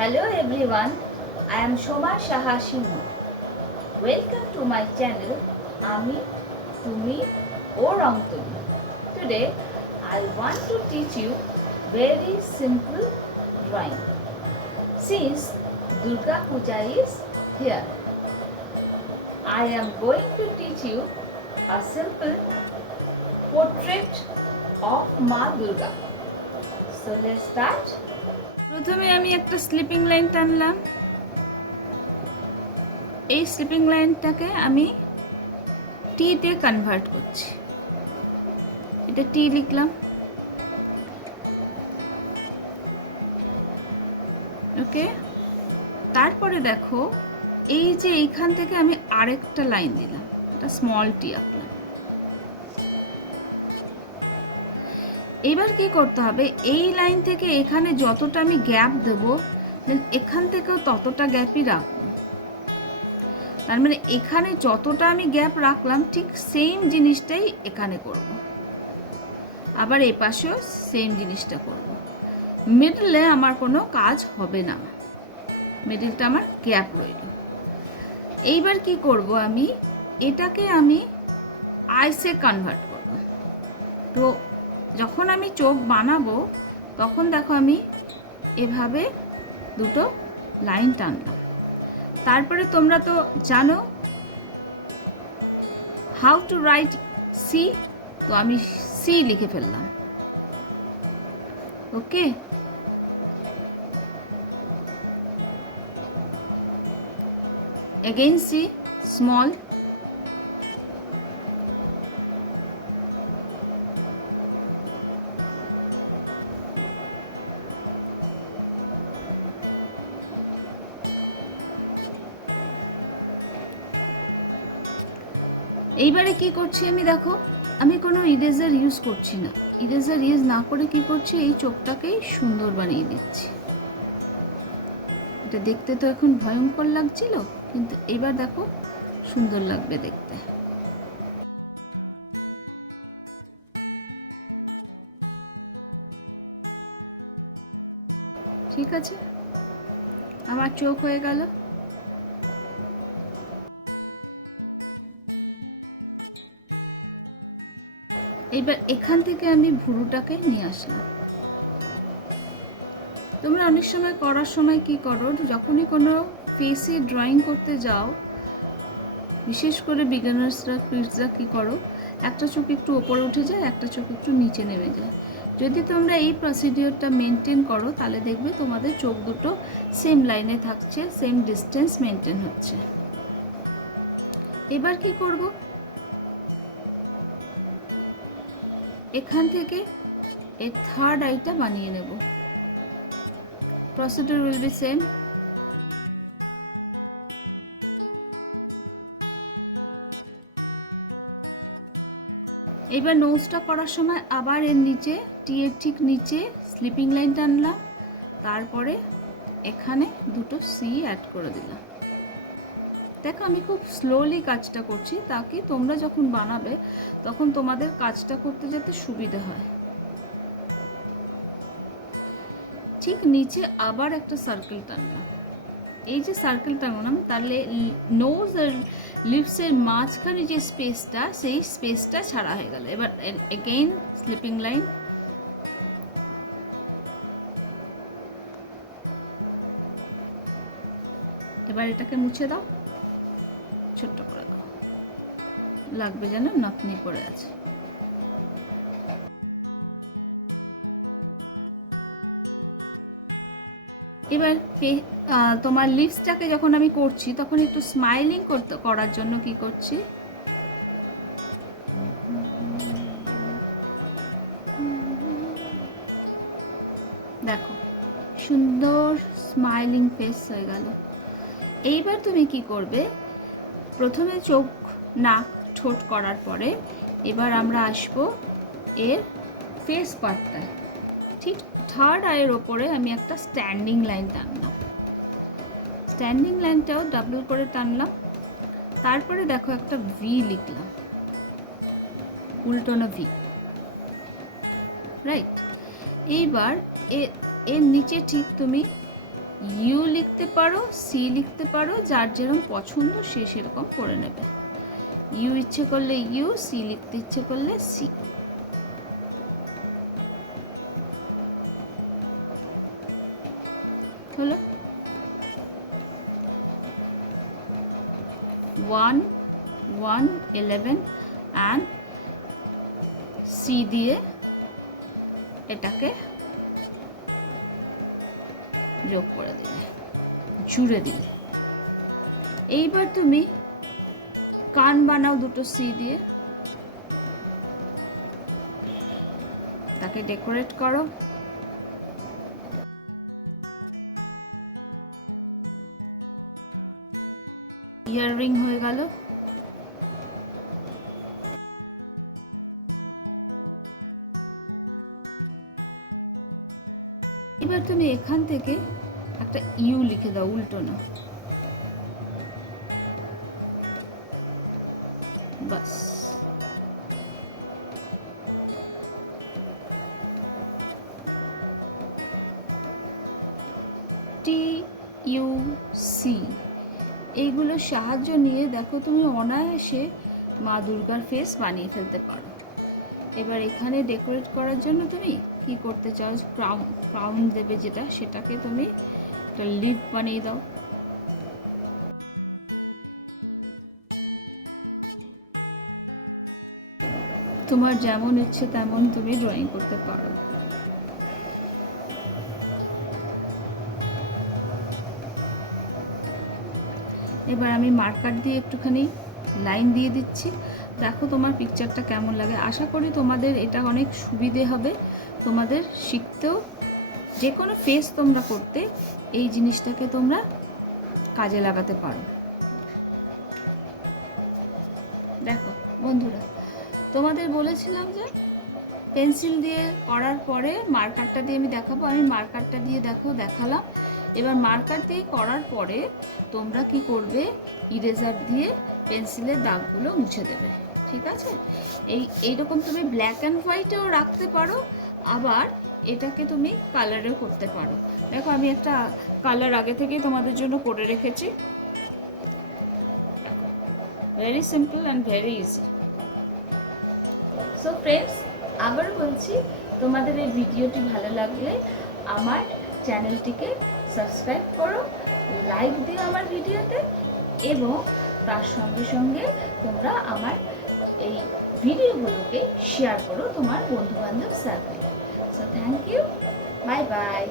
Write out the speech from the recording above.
Hello everyone, I am Shoma Shaha Singh. Welcome to my channel Ami, Tumi or Antoni. Today I want to teach you very simple drawing. Since Durga Puja is here, I am going to teach you a simple portrait of Ma Durga. So let's start. প্রথমে আমি একটা sleeping line টানলাম। এই sleeping লাইনটাকে আমি টিতে convert করছি। এটা টি লিখলাম, ওকে। তারপরে দেখো এই যে এইখান থেকে আমি আরেকটা লাইন দিলাম, এটা স্মল টি আঁকলাম। এবার কি করতে হবে, এই লাইন থেকে এখানে যতটা আমি গ্যাপ দেব এখান থেকেও ততটা গ্যাপই রাখবো। তার মানে এখানে যতটা আমি গ্যাপ রাখলাম ঠিক সেম জিনিসটাই এখানে করব, আবার এই পাশেও সেম জিনিসটা করব। মিডলে আমার কোনো কাজ হবে না, মিডলটা আমার গ্যাপ রইল। এইবার কি করব, আমি এটাকে আমি আইসে কনভার্ট করব। তো যখন আমি চোখ বানাবো তখন দেখো আমি এভাবে দুটো লাইন টানলাম। তারপরে তোমরা তো জানো হাউ টু রাইট সি, তো আমি সি লিখে ফেললাম, ওকে। again সি স্মল, এইবারে কি করছি আমি, দেখো আমি কোনো ইরেজার ইউজ করছি না। ইরেজার ইউজ না করে কি করছি, এই চোখটাকেই সুন্দর বানিয়ে দিচ্ছি। এটা দেখতে তো এখন ভয়ঙ্কর লাগছিল, কিন্তু এবার দেখো সুন্দর লাগবে দেখতে। ঠিক আছে, আমার চোখ হয়ে গেল। এইবার এখান থেকে আমি ভুরুটাকে নিয়ে আসলাম। তোমরা অনেক সময় করার সময় কি করো, যখনই কোনো ফেসে ড্রয়িং করতে যাও, বিশেষ করে বিগিনার্সরা কিডসরা কী করো, একটা চোখ একটু ওপরে উঠে যায়, একটা চোখ একটু নিচে নেমে যায়। যদি তোমরা এই প্রসিডিওরটা মেনটেন করো তাহলে দেখবে তোমাদের চোখ দুটো সেম লাইনে থাকছে, সেম ডিস্টেন্স মেনটেন হচ্ছে। এবার কি করব, এখান থেকে এর থার্ড আইটা বানিয়ে নেব। Procedure will be same. এবার নোজটা করার সময় আবার এর নিচে, টি এর ঠিক নিচে স্লিপিং লাইন টানলাম, তারপরে এখানে দুটো সি অ্যাড করে দিলাম। দেখো আমি খুব স্লোলি কাজটা করছি, তাকে তোমরা যখন বানাবে তখন তোমাদের কাজটা করতে যাতে সুবিধা হয়। ঠিক নিচে আবার একটা সার্কেল টানলাম। এই যে সার্কেল টানলাম, তাহলে নোজ আর লিপসের মাঝখানে যে স্পেসটা, সেই স্পেসটা ছাড়া হয়ে গেল। এবার এগেইন স্লিপিং লাইন, এবার এটাকে মুছে দাও, ছোট্ট করে দাও, লাগবে যেন নাতনি পড়ে আছে। এবার তোমার লিপসটাকে যখন আমি করছি তখন একটু স্মাইলিং করার জন্য কি করছি, দেখো সুন্দর স্মাইলিং ফেস হয়ে গেল। এইবার তুমি কি করবে, প্রথমে চোখ নাক ঠোঁট করার পরে এবার আমরা আসবো এর ফেস পার্টটা। ঠিক থার্ড আইয়ের ওপরে আমি একটা স্ট্যান্ডিং লাইন টানলাম, স্ট্যান্ডিং লাইনটাও ডাবল করে টানলাম। তারপরে দেখো একটা ভি লিখলাম, উল্টোনো ভি, রাইট। এইবার এর নিচে ঠিক তুমি ইউ লিখতে পারো, সি লিখতে পারো, যার যেরকম পছন্দ সে সেরকম করে নেবে। ইউ ইচ্ছে করলে ইউ, সি লিখতে ইচ্ছে করলে সি। হলো 1 1 11 অ্যান্ড সি দিয়ে এটাকে যোগ করে দিলে, জুড়ে দিলে। এইবার তুমি কান বানাও দুটো সি দিয়ে, তাকে ডেকোরেট করো। ইয়াররিং হয়ে গেল। এবার তুমি এখান থেকে একটা ইউ লিখে দাও, উল্টো না, বাস। টি ইউ সি এইগুলোর সাহায্য নিয়ে দেখো তুমি অনায়াসে মা দুর্গার ফেস বানিয়ে ফেলতে পারো। এবার এখানে ডেকোরেট করার জন্য তুমি কি করতে চাও, ক্রাউন দেবে যেটা, সেটাকে তুমি একটা লিভ বানিয়ে দাও। তোমার যেমন ইচ্ছে তেমন তুমি ড্রয়িং করতে পারো। এবার আমি মার্কার দিয়ে একটুখানি লাইন দিয়ে দিচ্ছি। দেখো তোমার পিকচারটা কেমন লাগে। আশা করি তোমাদের এটা অনেক সুবিধে হবে, তোমাদের শিখতেও। যে কোনো ফেস তোমরা করতে এই জিনিসটাকে তোমরা কাজে লাগাতে পারো। দেখো বন্ধুরা, তোমাদের বলেছিলাম যে পেন্সিল দিয়ে করার পরে মার্কারটা দিয়ে আমি দেখাবো। আমি মার্কারটা দিয়ে দেখালাম। এবার মার্কার দিয়ে করার পরে তোমরা কি করবে, ইরেজার দিয়ে পেন্সিলের দাগগুলো মুছে দেবে, ঠিক আছে? এইরকম তুমি ব্ল্যাক অ্যান্ড হোয়াইটেও রাখতে পারো, আবার এটাকে তুমি কালারেও করতে পারো। দেখো আমি একটা কালার আগে থেকেই তোমাদের জন্য করে রেখেছি। Very simple and very easy. So friends, আবার বলছি, তোমাদের এই ভিডিওটি ভালো লাগলে আমার চ্যানেলটিকে সাবস্ক্রাইব করো, লাইক দিও আমার ভিডিওতে, এবং তার সঙ্গে সঙ্গে তোমরা আমার এই ভিডিওগুলোকে শেয়ার করো তোমার বন্ধুবান্ধব সার্কেলে। So thank you, bye by.